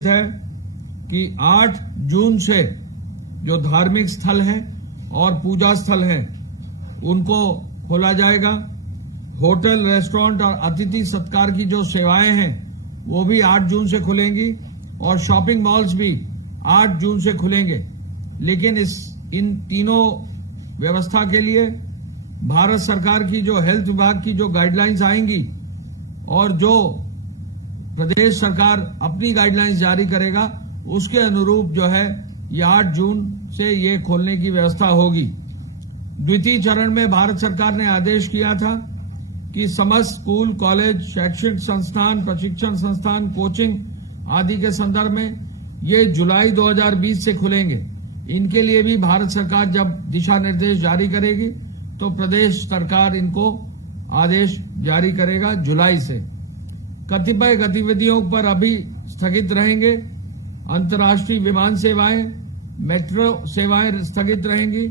है कि 8 जून से जो धार्मिक स्थल हैं और पूजा स्थल हैं उनको खोला जाएगा। होटल, रेस्टोरेंट और अतिथि सत्कार की जो सेवाएं हैं वो भी 8 जून से खुलेंगी और शॉपिंग मॉल्स भी 8 जून से खुलेंगे। लेकिन इन तीनों व्यवस्था के लिए भारत सरकार की जो हेल्थ विभाग की जो गाइडलाइंस आएंगी और जो प्रदेश सरकार अपनी गाइडलाइंस जारी करेगा उसके अनुरूप जो है ये 8 जून से ये खोलने की व्यवस्था होगी। द्वितीय चरण में भारत सरकार ने आदेश किया था कि समस्त स्कूल, कॉलेज, शैक्षिक संस्थान, प्रशिक्षण संस्थान, कोचिंग आदि के संदर्भ में ये जुलाई 2020 से खुलेंगे। इनके लिए भी भारत सरकार जब दिशा निर्देश जारी करेगी तो प्रदेश सरकार इनको आदेश जारी करेगा जुलाई से। कतिपय गतिविधियों पर अभी स्थगित रहेंगे। अंतर्राष्ट्रीय विमान सेवाएं, मेट्रो सेवाएं स्थगित रहेंगी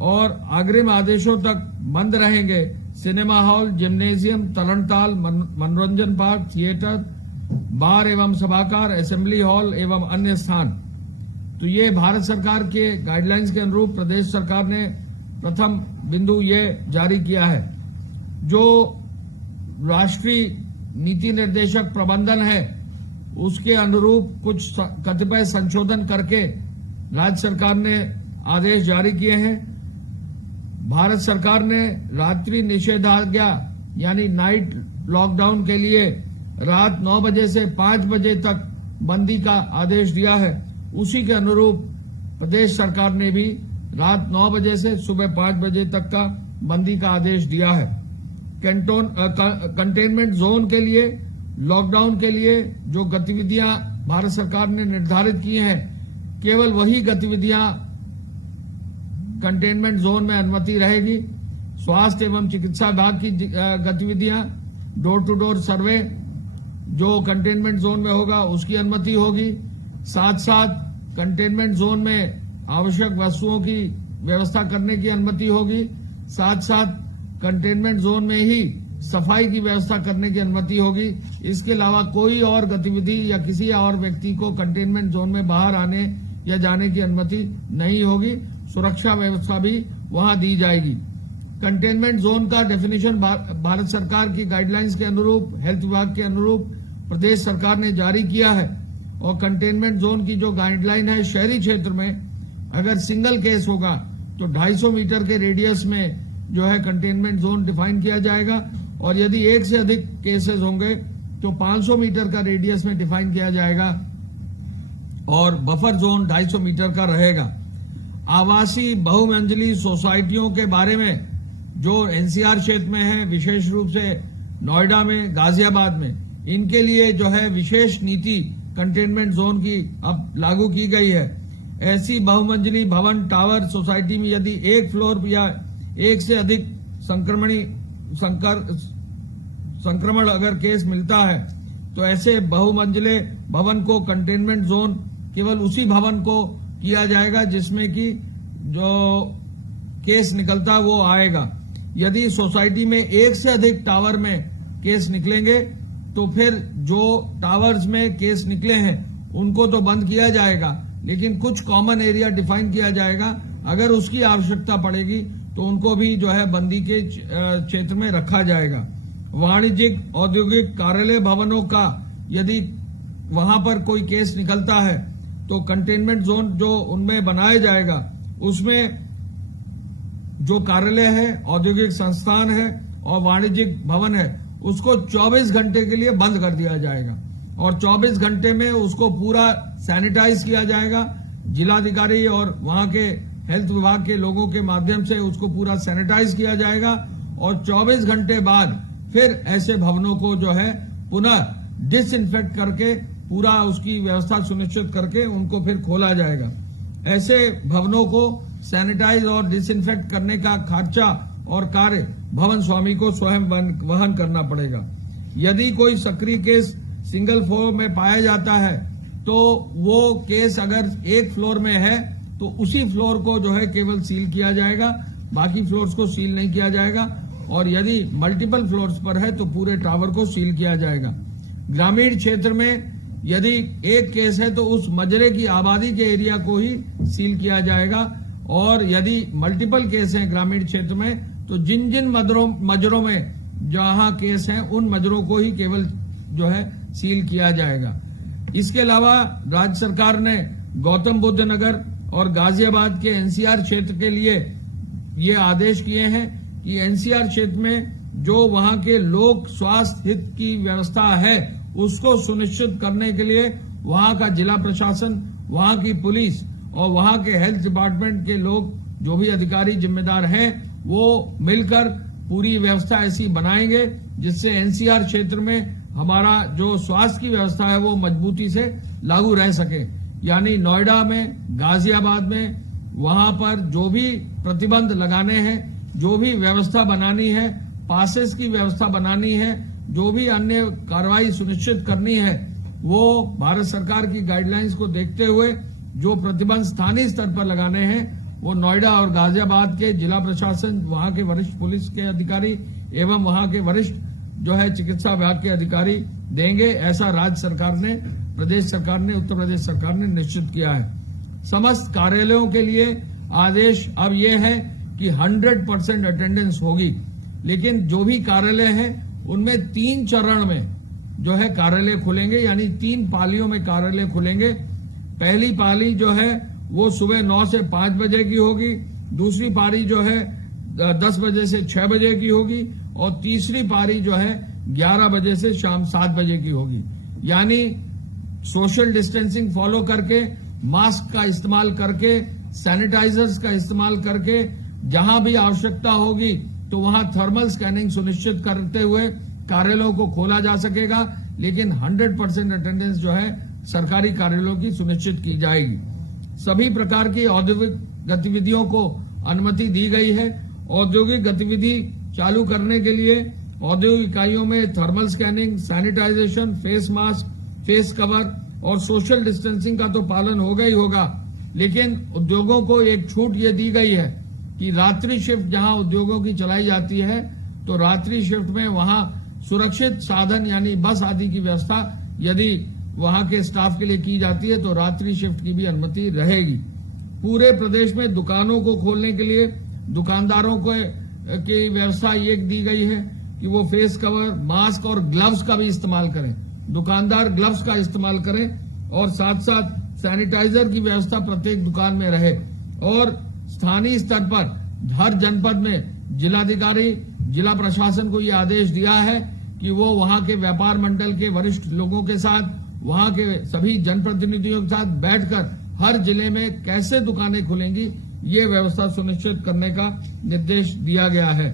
और अग्रिम आदेशों तक बंद रहेंगे सिनेमा हॉल, जिम्नेशियम, तरणताल, मनोरंजन पार्क, थिएटर, बार एवं सभागार, असेंबली हॉल एवं अन्य स्थान। तो ये भारत सरकार के गाइडलाइंस के अनुरूप प्रदेश सरकार ने प्रथम बिंदु ये जारी किया है। जो राष्ट्रीय नीति निर्देशक प्रबंधन है उसके अनुरूप कुछ कतिपय संशोधन करके राज्य सरकार ने आदेश जारी किए हैं। भारत सरकार ने रात्रि निषेधाज्ञा यानी नाइट लॉकडाउन के लिए रात 9 बजे से 5 बजे तक बंदी का आदेश दिया है। उसी के अनुरूप प्रदेश सरकार ने भी रात 9 बजे से सुबह 5 बजे तक का बंदी का आदेश दिया है। कंटेनमेंट जोन के लिए, लॉकडाउन के लिए जो गतिविधियां भारत सरकार ने निर्धारित की हैं, केवल वही गतिविधियां कंटेनमेंट जोन में अनुमति रहेगी। स्वास्थ्य एवं चिकित्सा विभाग की गतिविधियां, डोर टू डोर सर्वे जो कंटेनमेंट जोन में होगा उसकी अनुमति होगी। साथ साथ कंटेनमेंट जोन में आवश्यक वस्तुओं की व्यवस्था करने की अनुमति होगी। साथ साथ कंटेनमेंट जोन में ही सफाई की व्यवस्था करने की अनुमति होगी। इसके अलावा कोई और गतिविधि या किसी और व्यक्ति को कंटेनमेंट जोन में बाहर आने या जाने की अनुमति नहीं होगी। सुरक्षा व्यवस्था भी वहां दी जाएगी। कंटेनमेंट जोन का डेफिनेशन भारत सरकार की गाइडलाइंस के अनुरूप, हेल्थ विभाग के अनुरूप प्रदेश सरकार ने जारी किया है। और कंटेनमेंट जोन की जो गाइडलाइन है, शहरी क्षेत्र में अगर सिंगल केस होगा तो 250 मीटर के रेडियस में जो है कंटेनमेंट जोन डिफाइन किया जाएगा और यदि एक से अधिक केसेस होंगे तो 500 मीटर का रेडियस में डिफाइन किया जाएगा और बफर जोन 250 मीटर का रहेगा। आवासीय बहुमंजिली सोसाइटियों के बारे में जो एनसीआर क्षेत्र में है, विशेष रूप से नोएडा में, गाजियाबाद में, इनके लिए जो है विशेष नीति कंटेनमेंट जोन की अब लागू की गई है। ऐसी बहुमंजिली भवन, टावर सोसाइटी में यदि एक फ्लोर या एक से अधिक संक्रमण अगर केस मिलता है तो ऐसे बहुमंजिले भवन को कंटेनमेंट जोन केवल उसी भवन को किया जाएगा जिसमें कि जो केस निकलता वो आएगा। यदि सोसाइटी में एक से अधिक टावर में केस निकलेंगे तो फिर जो टावर्स में केस निकले हैं उनको तो बंद किया जाएगा, लेकिन कुछ कॉमन एरिया डिफाइन किया जाएगा। अगर उसकी आवश्यकता पड़ेगी तो उनको भी जो है बंदी के क्षेत्र में रखा जाएगा। वाणिज्यिक, औद्योगिक, कार्यालय भवनों का यदि वहां पर कोई केस निकलता है तो कंटेनमेंट जोन जो उनमें बनाया जाएगा उसमें जो कार्यालय है, औद्योगिक संस्थान है और वाणिज्यिक भवन है उसको 24 घंटे के लिए बंद कर दिया जाएगा और 24 घंटे में उसको पूरा सैनिटाइज किया जाएगा। जिलाधिकारी और वहां के हेल्थ विभाग के लोगों के माध्यम से उसको पूरा सैनिटाइज किया जाएगा और 24 घंटे बाद फिर ऐसे भवनों को जो है पुनः डिसइंफेक्ट करके पूरा उसकी व्यवस्था सुनिश्चित करके उनको फिर खोला जाएगा। ऐसे भवनों को सैनिटाइज और डिसइंफेक्ट करने का खर्चा और कार्य भवन स्वामी को स्वयं वहन करना पड़ेगा। यदि कोई सक्रिय केस सिंगल फ्लोर में पाया जाता है तो वो केस अगर एक फ्लोर में है तो उसी फ्लोर को जो है केवल सील किया जाएगा, बाकी फ्लोर्स को सील नहीं किया जाएगा। और यदि मल्टीपल फ्लोर्स पर है तो पूरे टावर को सील किया जाएगा। ग्रामीण क्षेत्र में यदि एक केस है तो उस मजरे की आबादी के एरिया को ही सील किया जाएगा, और यदि मल्टीपल केस हैं ग्रामीण क्षेत्र में तो जिन जिन मजरों में जहां केस हैं उन मजरों को ही केवल जो है सील किया जाएगा। इसके अलावा राज्य सरकार ने गौतम बुद्ध नगर और गाजियाबाद के एनसीआर क्षेत्र के लिए ये आदेश किए हैं कि एनसीआर क्षेत्र में जो वहां के लोक स्वास्थ्य हित की व्यवस्था है उसको सुनिश्चित करने के लिए वहां का जिला प्रशासन, वहां की पुलिस और वहां के हेल्थ डिपार्टमेंट के लोग जो भी अधिकारी जिम्मेदार हैं वो मिलकर पूरी व्यवस्था ऐसी बनाएंगे जिससे एनसीआर क्षेत्र में हमारा जो स्वास्थ्य की व्यवस्था है वो मजबूती से लागू रह सके। यानी नोएडा में, गाजियाबाद में, वहां पर जो भी प्रतिबंध लगाने हैं, जो भी व्यवस्था बनानी है, पासेस की व्यवस्था बनानी है, जो भी अन्य कार्रवाई सुनिश्चित करनी है, वो भारत सरकार की गाइडलाइंस को देखते हुए जो प्रतिबंध स्थानीय स्तर पर लगाने हैं वो नोएडा और गाजियाबाद के जिला प्रशासन, वहां के वरिष्ठ पुलिस के अधिकारी एवं वहां के वरिष्ठ जो है चिकित्सा विभाग के अधिकारी देंगे। ऐसा राज्य सरकार ने, प्रदेश सरकार ने, उत्तर प्रदेश सरकार ने निश्चित किया है। समस्त कार्यालयों के लिए आदेश अब ये है कि 100% अटेंडेंस होगी, लेकिन जो भी कार्यालय हैं उनमें 3 चरण में जो है कार्यालय खुलेंगे, यानी 3 पालियों में कार्यालय खुलेंगे। पहली पाली जो है वो सुबह 9 से 5 बजे की होगी, दूसरी पारी जो है 10 बजे से 6 बजे की होगी और तीसरी पारी जो है 11 बजे से शाम 7 बजे की होगी। यानी सोशल डिस्टेंसिंग फॉलो करके, मास्क का इस्तेमाल करके, सैनिटाइजर्स का इस्तेमाल करके, जहां भी आवश्यकता होगी तो वहां थर्मल स्कैनिंग सुनिश्चित करते हुए कार्यालयों को खोला जा सकेगा, लेकिन 100% अटेंडेंस जो है सरकारी कार्यालयों की सुनिश्चित की जाएगी। सभी प्रकार की औद्योगिक गतिविधियों को अनुमति दी गई है। औद्योगिक गतिविधि चालू करने के लिए औद्योगिक इकाइयों में thermal scanning, sanitization, face mask, face cover और सोशल डिस्टेंसिंग का तो पालन होगा ही होगा, लेकिन उद्योगों को एक छूट ये दी गई है कि रात्रि शिफ्ट जहां उद्योगों की चलाई जाती है तो रात्रि शिफ्ट में वहां सुरक्षित साधन यानी बस आदि की व्यवस्था यदि वहां के स्टाफ के लिए की जाती है तो रात्रि शिफ्ट की भी अनुमति रहेगी। पूरे प्रदेश में दुकानों को खोलने के लिए दुकानदारों को की व्यवस्था ये दी गई है कि वो फेस कवर, मास्क और ग्लव्स का भी इस्तेमाल करें। दुकानदार ग्लव्स का इस्तेमाल करें और साथ साथ सैनिटाइजर की व्यवस्था प्रत्येक दुकान में रहे। और स्थानीय स्तर पर हर जनपद में जिलाधिकारी, जिला प्रशासन को ये आदेश दिया है कि वो वहां के व्यापार मंडल के वरिष्ठ लोगों के साथ, वहां के सभी जनप्रतिनिधियों के साथ बैठकर हर जिले में कैसे दुकानें खुलेंगी ये व्यवस्था सुनिश्चित करने का निर्देश दिया गया है।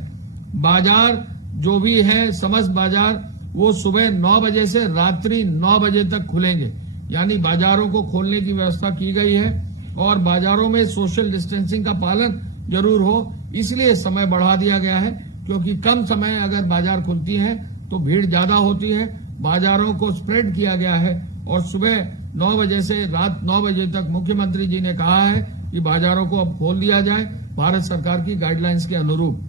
बाजार जो भी है, समस्त बाजार वो सुबह 9 बजे से रात्रि 9 बजे तक खुलेंगे, यानी बाजारों को खोलने की व्यवस्था की गई है। और बाजारों में सोशल डिस्टेंसिंग का पालन जरूर हो, इसलिए समय बढ़ा दिया गया है, क्योंकि कम समय अगर बाजार खुलती है तो भीड़ ज्यादा होती है। बाजारों को स्प्रेड किया गया है और सुबह 9 बजे से रात 9 बजे तक मुख्यमंत्री जी ने कहा है कि बाजारों को अब खोल दिया जाए भारत सरकार की गाइडलाइंस के अनुरूप।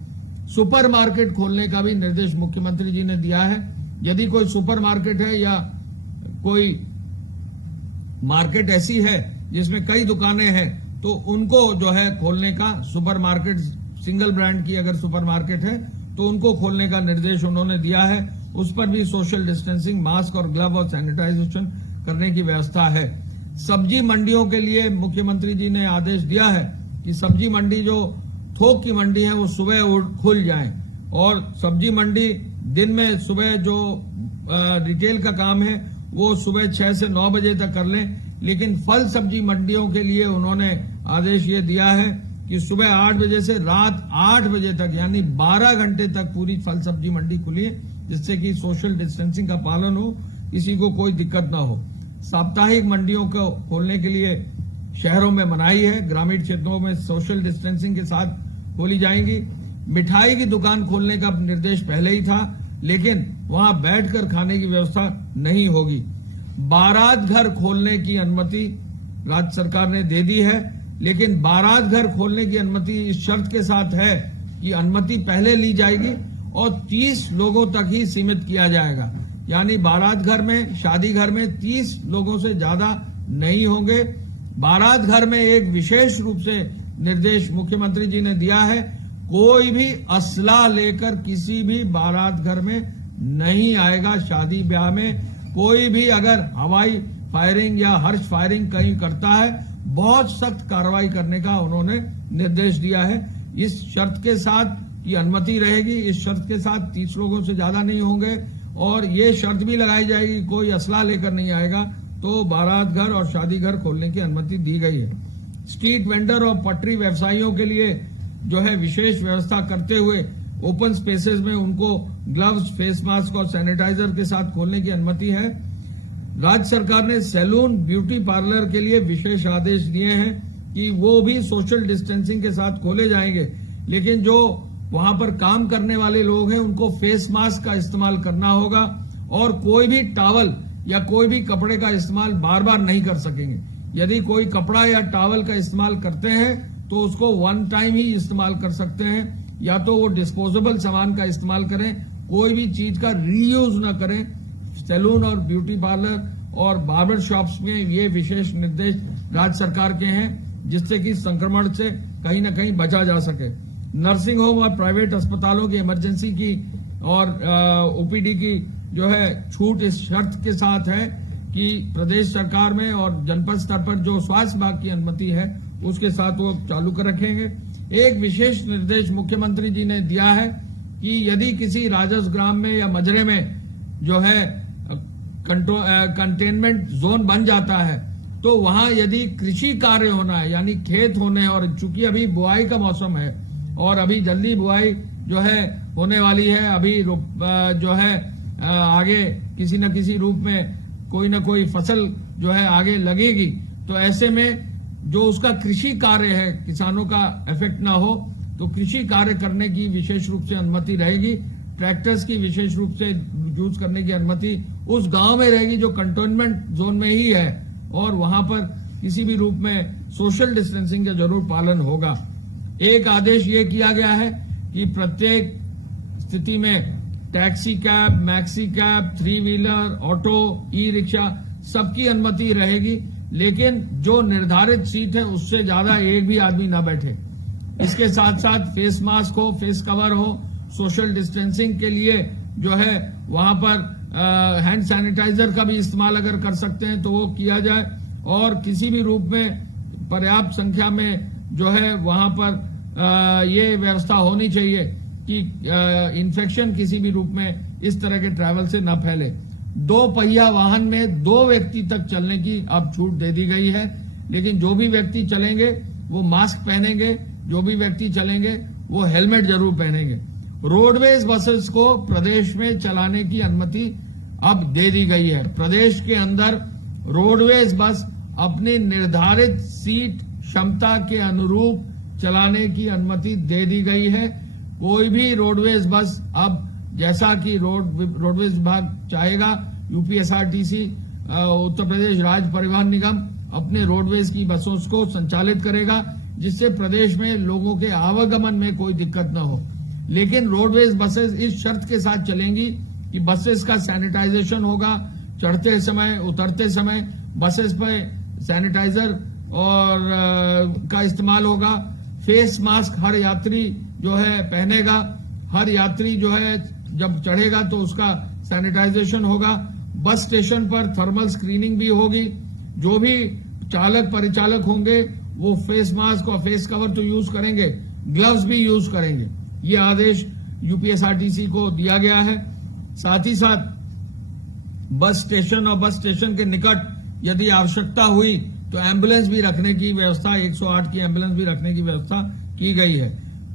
सुपर मार्केट खोलने का भी निर्देश मुख्यमंत्री जी ने दिया है। यदि कोई सुपर मार्केट है या कोई मार्केट ऐसी है जिसमें कई दुकानें हैं तो उनको जो है खोलने का, सुपर मार्केट सिंगल ब्रांड की अगर सुपर मार्केट है तो उनको खोलने का निर्देश उन्होंने दिया है। उस पर भी सोशल डिस्टेंसिंग, मास्क और ग्लव और सैनिटाइजेशन करने की व्यवस्था है। सब्जी मंडियों के लिए मुख्यमंत्री जी ने आदेश दिया है कि सब्जी मंडी जो थोक की मंडी है वो सुबह खुल जाए और सब्जी मंडी दिन में सुबह जो रिटेल का काम है वो सुबह 6 से 9 बजे तक कर लें। लेकिन फल सब्जी मंडियों के लिए उन्होंने आदेश ये दिया है कि सुबह 8 बजे से रात 8 बजे तक यानी 12 घंटे तक पूरी फल सब्जी मंडी खुली है, जिससे कि सोशल डिस्टेंसिंग का पालन हो, किसी को कोई दिक्कत ना हो। साप्ताहिक मंडियों को खोलने के लिए शहरों में मनाही है, ग्रामीण क्षेत्रों में सोशल डिस्टेंसिंग के साथ खोली जाएंगी। मिठाई की दुकान खोलने का निर्देश पहले ही था, लेकिन वहां बैठकर खाने की व्यवस्था नहीं होगी। बारात घर खोलने की अनुमति राज्य सरकार ने दे दी है, लेकिन बारात घर खोलने की अनुमति इस शर्त के साथ है कि अनुमति पहले ली जाएगी और 30 लोगों तक ही सीमित किया जाएगा। यानी बारात घर में, शादी घर में 30 लोगों से ज्यादा नहीं होंगे। बारात घर में एक विशेष रूप से निर्देश मुख्यमंत्री जी ने दिया है, कोई भी असला लेकर किसी भी बारात घर में नहीं आएगा। शादी ब्याह में कोई भी अगर हवाई फायरिंग या हर्ष फायरिंग कहीं करता है, बहुत सख्त कार्रवाई करने का उन्होंने निर्देश दिया है। इस शर्त के साथ ये अनुमति रहेगी, इस शर्त के साथ 30 लोगों से ज्यादा नहीं होंगे और ये शर्त भी लगाई जाएगी कोई असला लेकर नहीं आएगा तो बारात घर और शादी घर खोलने की अनुमति दी गई है। स्ट्रीट वेंडर और पटरी व्यवसायियों के लिए जो है विशेष व्यवस्था करते हुए ओपन स्पेसेस में उनको ग्लव्स, फेस मास्क और सैनिटाइजर के साथ खोलने की अनुमति है। राज्य सरकार ने सैलून, ब्यूटी पार्लर के लिए विशेष आदेश दिए हैं कि वो भी सोशल डिस्टेंसिंग के साथ खोले जाएंगे, लेकिन जो वहां पर काम करने वाले लोग हैं उनको फेस मास्क का इस्तेमाल करना होगा और कोई भी टॉवल या कोई भी कपड़े का इस्तेमाल बार बार नहीं कर सकेंगे। यदि कोई कपड़ा या टॉवल का इस्तेमाल करते हैं तो उसको वन टाइम ही इस्तेमाल कर सकते हैं, या तो वो डिस्पोजेबल सामान का इस्तेमाल करें, कोई भी चीज का रीयूज न करें। सैलून और ब्यूटी पार्लर और बार्बर शॉप्स में ये विशेष निर्देश राज्य सरकार के हैं जिससे कि संक्रमण से कहीं न कहीं बचा जा सके। नर्सिंग होम और प्राइवेट अस्पतालों की इमरजेंसी की और ओपीडी की जो है छूट इस शर्त के साथ है कि प्रदेश सरकार में और जनपद स्तर पर जो स्वास्थ्य विभाग की अनुमति है उसके साथ वो चालू कर रखेंगे। एक विशेष निर्देश मुख्यमंत्री जी ने दिया है कि यदि किसी राजस्व ग्राम में या मजरे में जो है कंटेनमेंट जोन बन जाता है तो वहां यदि कृषि कार्य होना है यानी खेत होने, और चूंकि अभी बुआई का मौसम है और अभी जल्दी बुआई जो है होने वाली है, अभी जो है आगे किसी न किसी रूप में कोई न कोई फसल जो है आगे लगेगी, तो ऐसे में जो उसका कृषि कार्य है किसानों का इफेक्ट ना हो तो कृषि कार्य करने की विशेष रूप से अनुमति रहेगी। ट्रैक्टर्स की विशेष रूप से यूज करने की अनुमति उस गांव में रहेगी जो कंटेनमेंट जोन में ही है और वहां पर किसी भी रूप में सोशल डिस्टेंसिंग का जरूर पालन होगा। एक आदेश ये किया गया है कि प्रत्येक स्थिति में taxi cab, maxi cab, 3 wheeler, auto, e rickshaw सबकी अनुमति रहेगी, लेकिन जो निर्धारित सीट है उससे ज्यादा एक भी आदमी न बैठे। इसके साथ साथ फेस मास्क हो, फेस कवर हो, सोशल डिस्टेंसिंग के लिए जो है वहां पर हैंड सैनिटाइजर का भी इस्तेमाल अगर कर सकते हैं तो वो किया जाए और किसी भी रूप में पर्याप्त संख्या में जो है वहां पर ये व्यवस्था होनी चाहिए कि इन्फेक्शन किसी भी रूप में इस तरह के ट्रैवल से न फैले। 2 पहिया वाहन में 2 व्यक्ति तक चलने की अब छूट दे दी गई है, लेकिन जो भी व्यक्ति चलेंगे वो मास्क पहनेंगे, जो भी व्यक्ति चलेंगे वो हेलमेट जरूर पहनेंगे। रोडवेज बसेस को प्रदेश में चलाने की अनुमति अब दे दी गई है। प्रदेश के अंदर रोडवेज बस अपनी निर्धारित सीट क्षमता के अनुरूप चलाने की अनुमति दे दी गई है। कोई भी रोडवेज बस अब जैसा कि रोडवेज विभाग चाहेगा, यूपीएसआरटीसी उत्तर प्रदेश राज्य परिवहन निगम अपने रोडवेज की बसों को संचालित करेगा, जिससे प्रदेश में लोगों के आवागमन में कोई दिक्कत न हो। लेकिन रोडवेज बसेस इस शर्त के साथ चलेंगी कि बसेस का सैनिटाइजेशन होगा, चढ़ते समय उतरते समय बसेस पे सैनिटाइजर और का इस्तेमाल होगा। फेस मास्क हर यात्री जो है पहनेगा, हर यात्री जो है जब चढ़ेगा तो उसका सैनिटाइजेशन होगा। बस स्टेशन पर थर्मल स्क्रीनिंग भी होगी। जो भी चालक परिचालक होंगे वो फेस मास्क और फेस कवर तो यूज करेंगे, ग्लव्स भी यूज करेंगे। ये आदेश यूपीएसआरटीसी को दिया गया है। साथ ही साथ बस स्टेशन और बस स्टेशन के निकट यदि आवश्यकता हुई तो एम्बुलेंस भी रखने की व्यवस्था, 108 की एम्बुलेंस भी रखने की व्यवस्था की गई है।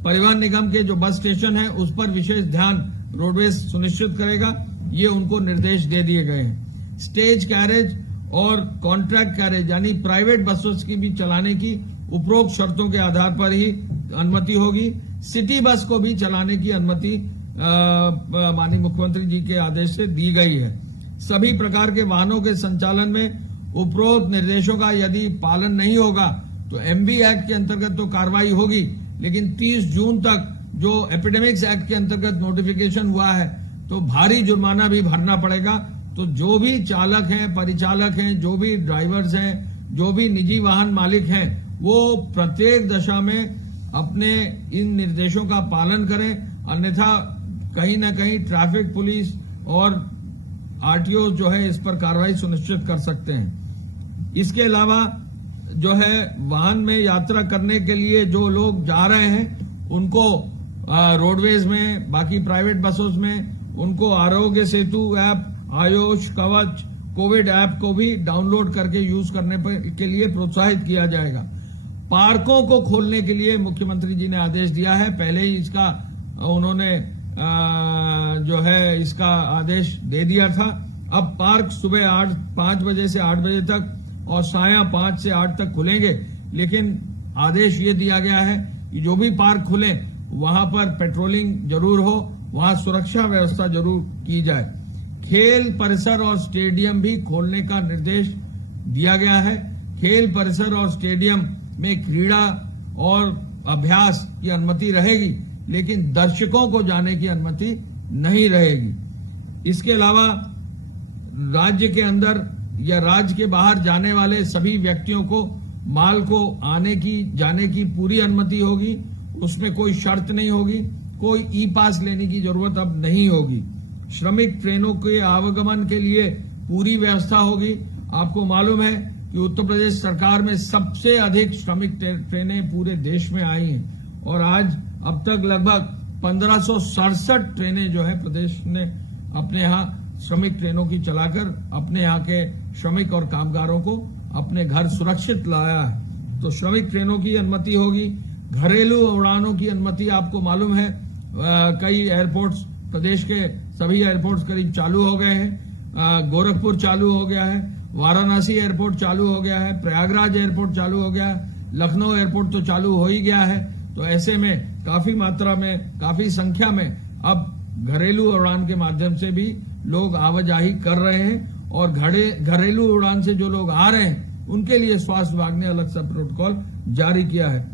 परिवहन निगम के जो बस स्टेशन है उस पर विशेष ध्यान रोडवेज सुनिश्चित करेगा, ये उनको निर्देश दे दिए गए हैं। स्टेज कैरेज और कॉन्ट्रैक्ट कैरेज यानी प्राइवेट बसेस की भी चलाने की उपरोक्त शर्तों के आधार पर ही अनुमति होगी। सिटी बस को भी चलाने की अनुमति माननीय मुख्यमंत्री जी के आदेश से दी गई है। सभी प्रकार के वाहनों के संचालन में उपरोक्त निर्देशों का यदि पालन नहीं होगा तो एमवी एक्ट के अंतर्गत तो कार्रवाई होगी, लेकिन 30 जून तक जो एपिडेमिक्स एक्ट के अंतर्गत नोटिफिकेशन हुआ है तो भारी जुर्माना भी भरना पड़ेगा। तो जो भी चालक हैं, परिचालक हैं, जो भी ड्राइवर्स हैं, जो भी निजी वाहन मालिक हैं, वो प्रत्येक दशा में अपने इन निर्देशों का पालन करें, अन्यथा कहीं न कहीं ट्रैफिक पुलिस और आरटीओ जो है इस पर कार्रवाई सुनिश्चित कर सकते हैं। इसके अलावा जो है वाहन में यात्रा करने के लिए जो लोग जा रहे हैं उनको रोडवेज में, बाकी प्राइवेट बसों में उनको आरोग्य सेतु ऐप, आयुष कवच, कोविड ऐप को भी डाउनलोड करके यूज करने के लिए प्रोत्साहित किया जाएगा। पार्कों को खोलने के लिए मुख्यमंत्री जी ने आदेश दिया है। पहले ही इसका उन्होंने जो है इसका आदेश दे दिया था। अब पार्क सुबह 5 बजे से 8 बजे तक और साया 5 से 8 तक खुलेंगे, लेकिन आदेश ये दिया गया है कि जो भी पार्क खुले वहां पर पेट्रोलिंग जरूर हो, वहां सुरक्षा व्यवस्था जरूर की जाए। खेल परिसर और स्टेडियम भी खोलने का निर्देश दिया गया है। खेल परिसर और स्टेडियम में क्रीड़ा और अभ्यास की अनुमति रहेगी, लेकिन दर्शकों को जाने की अनुमति नहीं रहेगी। इसके अलावा राज्य के अंदर या राज्य के बाहर जाने वाले सभी व्यक्तियों को माल को आने की जाने की पूरी अनुमति होगी, उसमें कोई शर्त नहीं होगी, कोई ई पास लेने की जरूरत अब नहीं होगी। श्रमिक ट्रेनों के आवागमन के लिए पूरी व्यवस्था होगी। आपको मालूम है कि उत्तर प्रदेश सरकार में सबसे अधिक श्रमिक ट्रेनें पूरे देश में आई हैं और आज अब तक लगभग 1567 ट्रेनें जो है प्रदेश ने अपने यहाँ श्रमिक ट्रेनों की चलाकर अपने यहाँ के श्रमिक और कामगारों को अपने घर सुरक्षित लाया है। तो श्रमिक ट्रेनों की अनुमति होगी। घरेलू उड़ानों की अनुमति आपको मालूम है कई एयरपोर्ट्स, प्रदेश के सभी एयरपोर्ट्स करीब चालू हो गए हैं। गोरखपुर चालू हो गया है, वाराणसी एयरपोर्ट चालू हो गया है, प्रयागराज एयरपोर्ट चालू हो गया है, लखनऊ एयरपोर्ट तो चालू हो ही गया है। तो ऐसे में काफी मात्रा में, काफी संख्या में अब घरेलू उड़ान के माध्यम से भी लोग आवाजाही कर रहे हैं और घरेलू उड़ान से जो लोग आ रहे हैं उनके लिए स्वास्थ्य विभाग ने अलग सा प्रोटोकॉल जारी किया है।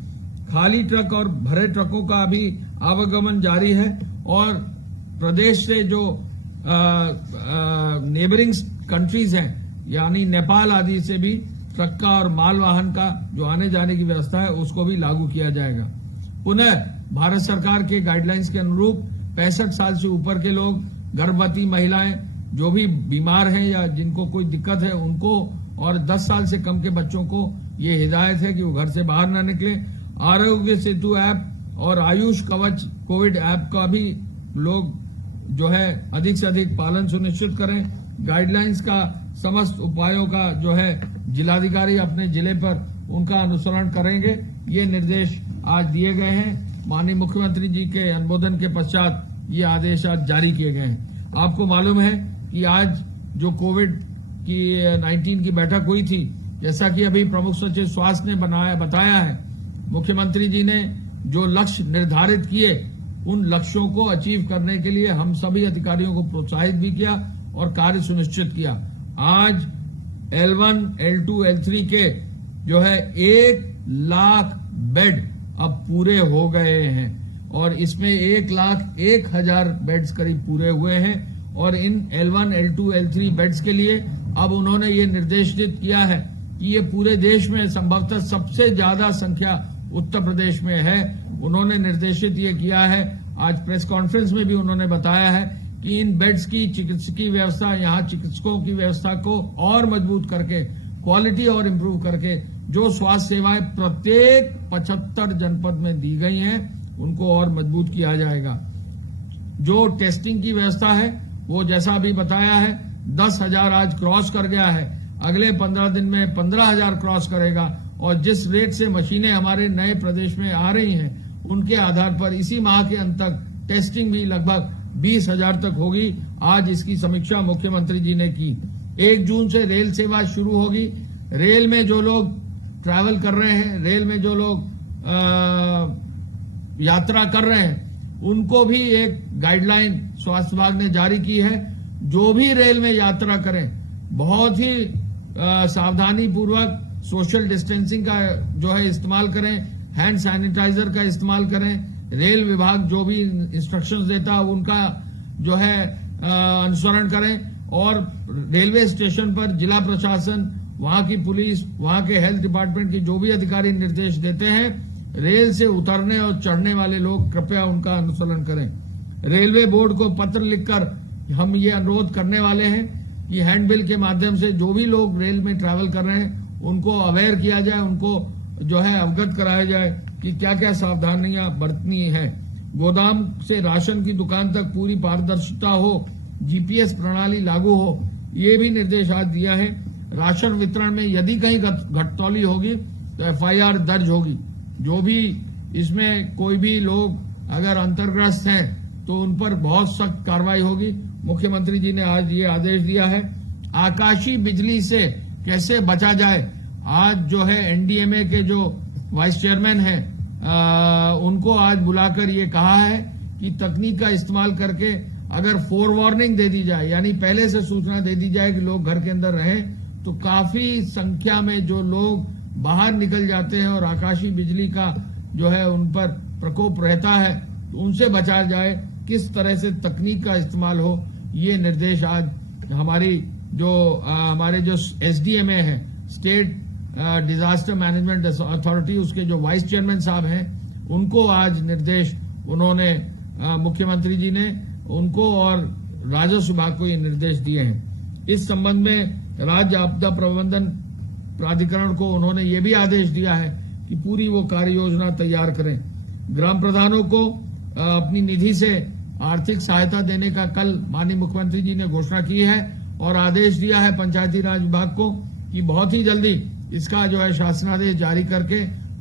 खाली ट्रक और भरे ट्रकों का भी आवागमन जारी है और प्रदेश से जो नेबरिंग कंट्रीज हैं यानी नेपाल आदि से भी ट्रक का और माल वाहन का जो आने जाने की व्यवस्था है उसको भी लागू किया जाएगा। पुनः भारत सरकार के गाइडलाइंस के अनुरूप 65 साल से ऊपर के लोग, गर्भवती महिलाएं, जो भी बीमार हैं या जिनको कोई दिक्कत है उनको, और 10 साल से कम के बच्चों को ये हिदायत है कि वो घर से बाहर न निकले। आरोग्य सेतु ऐप और आयुष कवच कोविड ऐप का भी लोग जो है अधिक से अधिक पालन सुनिश्चित करें। गाइडलाइंस का समस्त उपायों का जो है जिलाधिकारी अपने जिले पर उनका अनुसरण करेंगे। ये निर्देश आज दिए गए हैं। माननीय मुख्यमंत्री जी के अनुमोदन के पश्चात ये आदेश आज जारी किए गए हैं। आपको मालूम है कि आज जो कोविड की 19 की बैठक हुई थी, जैसा कि अभी प्रमुख सचिव स्वास्थ्य ने बताया है, मुख्यमंत्री जी ने जो लक्ष्य निर्धारित किए उन लक्ष्यों को अचीव करने के लिए हम सभी अधिकारियों को प्रोत्साहित भी किया और कार्य सुनिश्चित किया। आज L1, L2, L3 के जो है 1 लाख बेड अब पूरे हो गए हैं और इसमें 1,01,000 बेड्स करीब पूरे हुए हैं और इन L1, L2, L3 बेड्स के लिए अब उन्होंने ये निर्देशित किया है कि ये पूरे देश में संभवतः सबसे ज्यादा संख्या उत्तर प्रदेश में है। उन्होंने निर्देशित ये किया है, आज प्रेस कॉन्फ्रेंस में भी उन्होंने बताया है कि इन बेड्स की चिकित्सकीय व्यवस्था, यहाँ चिकित्सकों की व्यवस्था को और मजबूत करके, क्वालिटी और इम्प्रूव करके जो स्वास्थ्य सेवाएं प्रत्येक 75 जनपद में दी गई हैं उनको और मजबूत किया जाएगा। जो टेस्टिंग की व्यवस्था है वो जैसा अभी बताया है 10,000 आज क्रॉस कर गया है, अगले 15 दिन में 15,000 क्रॉस करेगा और जिस रेट से मशीनें हमारे नए प्रदेश में आ रही हैं उनके आधार पर इसी माह के अंत तक टेस्टिंग भी लगभग 20,000 तक होगी। आज इसकी समीक्षा मुख्यमंत्री जी ने की। 1 जून से रेल सेवा शुरू होगी। रेल में जो लोग ट्रैवल कर रहे हैं, रेल में जो लोग यात्रा कर रहे हैं उनको भी एक गाइडलाइन स्वास्थ्य विभाग ने जारी की है। जो भी रेल में यात्रा करें बहुत ही सावधानी पूर्वक सोशल डिस्टेंसिंग का जो है इस्तेमाल करें, हैंड सैनिटाइजर का इस्तेमाल करें। रेल विभाग जो भी इंस्ट्रक्शंस देता है उनका जो है अनुसरण करें और रेलवे स्टेशन पर जिला प्रशासन, वहां की पुलिस, वहां के हेल्थ डिपार्टमेंट के जो भी अधिकारी निर्देश देते हैं, रेल से उतरने और चढ़ने वाले लोग कृपया उनका अनुसरण करें। रेलवे बोर्ड को पत्र लिखकर हम ये अनुरोध करने वाले हैं कि हैंडबिल के माध्यम से जो भी लोग रेल में ट्रैवल कर रहे हैं उनको अवेयर किया जाए, उनको जो है अवगत कराया जाए कि क्या क्या सावधानियां बरतनी है। गोदाम से राशन की दुकान तक पूरी पारदर्शिता हो, जीपीएस प्रणाली लागू हो, ये भी निर्देश आज दिया है। राशन वितरण में यदि कहीं घटतौली होगी तो एफआईआर दर्ज होगी। जो भी इसमें कोई भी लोग अगर अंतर्ग्रस्त हैं तो उन पर बहुत सख्त कार्रवाई होगी। मुख्यमंत्री जी ने आज ये आदेश दिया है। आकाशीय बिजली से कैसे बचा जाए, आज जो है एनडीएमए के जो वाइस चेयरमैन हैं उनको आज बुलाकर ये कहा है कि तकनीक का इस्तेमाल करके अगर फोर वार्निंग दे दी जाए, यानी पहले से सूचना दे दी जाए कि लोग घर के अंदर रहें, तो काफी संख्या में जो लोग बाहर निकल जाते हैं और आकाशीय बिजली का जो है उन पर प्रकोप रहता है, तो उनसे बचा जाए। किस तरह से तकनीक का इस्तेमाल हो, ये निर्देश आज हमारे जो एसडीएमए है, स्टेट डिजास्टर मैनेजमेंट अथॉरिटी, उसके जो वाइस चेयरमैन साहब हैं, उनको आज निर्देश उन्होंने मुख्यमंत्री जी ने उनको और राजस्व विभाग को ये निर्देश दिए हैं। इस संबंध में राज्य आपदा प्रबंधन प्राधिकरण को उन्होंने ये भी आदेश दिया है कि पूरी वो कार्य योजना तैयार करें। ग्राम प्रधानों को अपनी निधि से आर्थिक सहायता देने का कल माननीय मुख्यमंत्री जी ने घोषणा की है और आदेश दिया है पंचायती राज विभाग को कि बहुत ही जल्दी इसका जो है शासनादेश जारी करके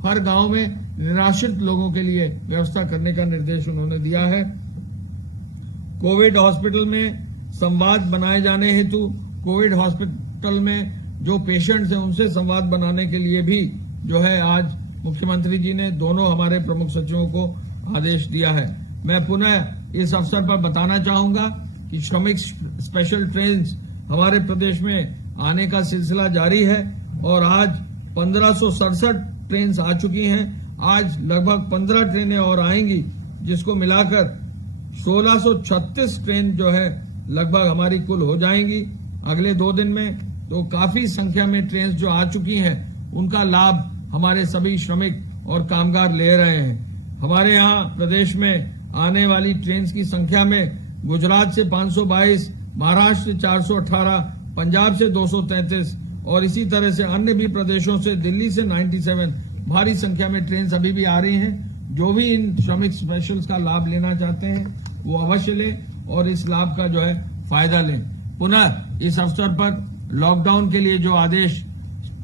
हर गांव में निराश्रित लोगों के लिए व्यवस्था करने का निर्देश उन्होंने दिया है। कोविड हॉस्पिटल में संवाद बनाए जाने हेतु कोविड हॉस्पिटल में जो पेशेंट्स हैं उनसे संवाद बनाने के लिए भी जो है आज मुख्यमंत्री जी ने दोनों हमारे प्रमुख सचिवों को आदेश दिया है। मैं पुनः इस अवसर पर बताना चाहूंगा कि श्रमिक स्पेशल ट्रेन हमारे प्रदेश में आने का सिलसिला जारी है और आज 1567 ट्रेन आ चुकी हैं। आज लगभग 15 ट्रेनें और आएंगी, जिसको मिलाकर 1636 ट्रेन जो है लगभग हमारी कुल हो जाएंगी अगले 2 दिन में। तो काफी संख्या में ट्रेन जो आ चुकी हैं उनका लाभ हमारे सभी श्रमिक और कामगार ले रहे हैं। हमारे यहाँ प्रदेश में आने वाली ट्रेन की संख्या में गुजरात से 522, महाराष्ट्र से 418, पंजाब से 233 और इसी तरह से अन्य भी प्रदेशों से, दिल्ली से 97 भारी संख्या में ट्रेन अभी भी आ रही हैं। जो भी इन श्रमिक स्पेशल्स का लाभ लेना चाहते हैं वो अवश्य लें और इस लाभ का जो है फायदा लें। पुनः इस अवसर पर लॉकडाउन के लिए जो आदेश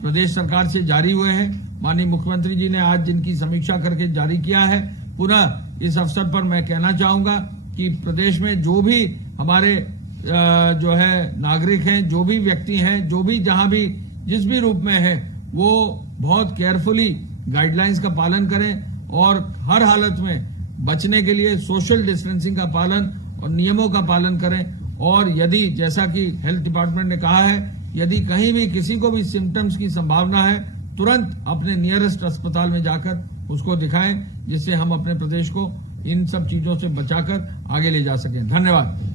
प्रदेश सरकार से जारी हुए हैं, माननीय मुख्यमंत्री जी ने आज जिनकी समीक्षा करके जारी किया है, पुनः इस अवसर पर मैं कहना चाहूंगा कि प्रदेश में जो भी हमारे जो है नागरिक हैं, जो भी व्यक्ति हैं, जो भी जहां भी जिस भी रूप में है, वो बहुत केयरफुली गाइडलाइंस का पालन करें और हर हालत में बचने के लिए सोशल डिस्टेंसिंग का पालन और नियमों का पालन करें। और यदि जैसा कि हेल्थ डिपार्टमेंट ने कहा है, यदि कहीं भी किसी को भी सिम्टम्स की संभावना है, तुरंत अपने नियरेस्ट अस्पताल में जाकर उसको दिखाएं, जिससे हम अपने प्रदेश को इन सब चीजों से बचाकर आगे ले जा सकें। धन्यवाद।